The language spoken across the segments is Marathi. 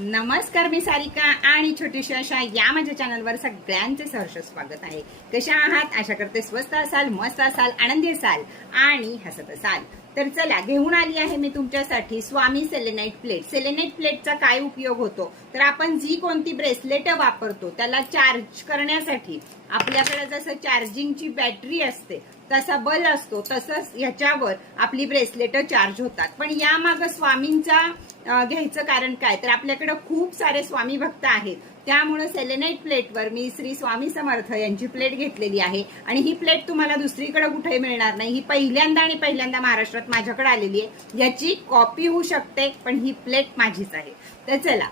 नमस्कार, मी सारिका आणि छोटीशी अशा या माझ्या चॅनलवर सगळ्यांचे सहर्ष स्वागत आहे। कशा आहात? आशा करते स्वस्त असाल, मस्त असाल, आनंदी असाल आणि हसत असाल। तर चला, घेऊन आली आहे मी तुमच्यासाठी स्वामी सेलेनाइट प्लेट। सेलेनाइट प्लेटचा काय उपयोग होतो तर आपण जी कोणती ब्रेसलेट वापरतो त्याला चार्ज करण्यासाठी आपल्याकडे जसं चार्जिंगची बॅटरी असते तसा बल असतो, तसंच ह्याच्यावर आपली ब्रेसलेट चार्ज होतात। पण यामागे स्वामींचा घ्यायचं कारण काय तर आपल्याकडे खूप सारे स्वामी भक्त आहेत, त्यामुळे सेलेनाइट प्लेटवर मी श्री स्वामी समर्थ यांची प्लेट घेतलेली आहे आणि ही प्लेट तुम्हाला दुसरीकडे कुठेही मिळणार नाही। ही पहिल्यांदा महाराष्ट्रात माझ्याकडे आलेली आहे। याची कॉपी होऊ शकते पण ही प्लेट माझीच आहे। तर चला,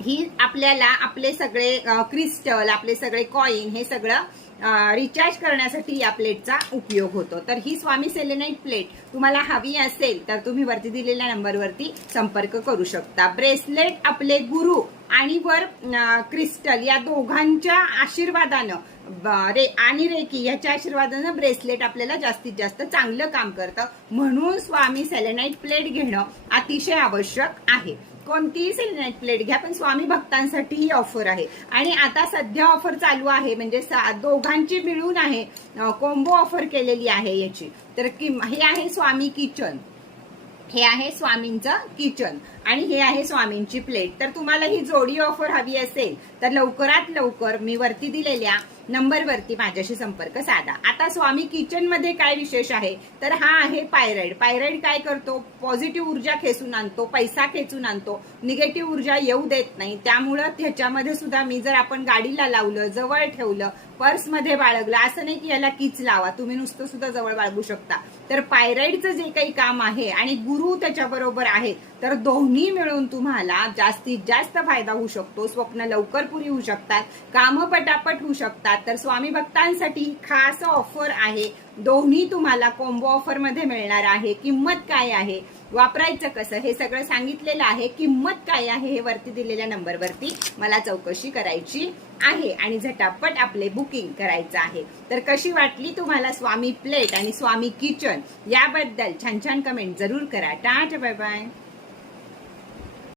ही आपल्याला आपले सगळे क्रिस्टल, आपले सगळे कॉइन हे सगळं रिचार्ज करण्यासाठी या प्लेटचा उपयोग होतो। तर ही स्वामी सेलेनाइट प्लेट तुम्हाला हवी असेल तर तुम्ही वरती दिलेल्या नंबरवरती संपर्क करू शकता। ब्रेसलेट आपले गुरु आणि वर क्रिस्टल या दोघांच्या आशीर्वादानं आणि रेकी याच्या आशीर्वादानं ब्रेसलेट आपल्याला जास्तीत जास्त चांगलं काम करतं, म्हणून स्वामी सेलेनाइट प्लेट घेणं अतिशय आवश्यक आहे। कोणतीही सेलेनाइट प्लेट घ्या, पण स्वामी भक्तांसाठी ही ऑफर आहे आणि आता सध्या ऑफर चालू आहे, म्हणजे दोघांची मिळून आहे, कॉम्बो ऑफर केलेली आहे याची। तर हे आहे स्वामी किचन, हे आहे स्वामींचं किचन आणि हे आहे स्वामींची प्लेट। तर तुम्हाला ही जोडी ऑफर हवी असेल तर लवकरात लवकर मी वरती दिलेल्या नंबरवरती माझ्याशी संपर्क साधा। आता स्वामी किचन मध्ये काय विशेष आहे तर हा आहे पायराइड। पायराइड काय करतो? पॉझिटिव्ह ऊर्जा खेचून आणतो, पैसा खेचून आणतो, निगेटिव्ह ऊर्जा येऊ देत नाही। त्यामुळे ह्याच्यामध्ये सुद्धा मी जर आपण गाडीला लावलं, जवळ ठेवलं, पर्स मध्ये बाळगलं, असं नाही की याला कीच लावा, तुम्ही नुसतं सुद्धा जवळ बाळगू शकता। तर पायराइडचं जे काही काम आहे आणि गुरु त्याच्याबरोबर आहे, तर दोन्ही मिळून तुम्हाला जास्तीत जास्त फायदा होऊ शकतो। स्वप्न लवकर पुरी होऊ शकतात, कामं पटापट होऊ शकतात। तर स्वामी भक्तांसाठी खास ऑफर आहे, दोन्ही तुम्हाला कॉम्बो ऑफर मध्ये मिळणार आहे। किंमत काय आहे, वापरायचं कसं, हे सगळं सांगितलेलं आहे। किंमत काय आहे हे वरती दिलेल्या नंबरवरती मला चौकशी करायची आहे आणि झटापट आपले बुकिंग करायचं आहे। तर कशी वाटली तुम्हाला स्वामी प्लेट आणि स्वामी किचन याबद्दल छान छान कमेंट जरूर करा। Tata, bye bye.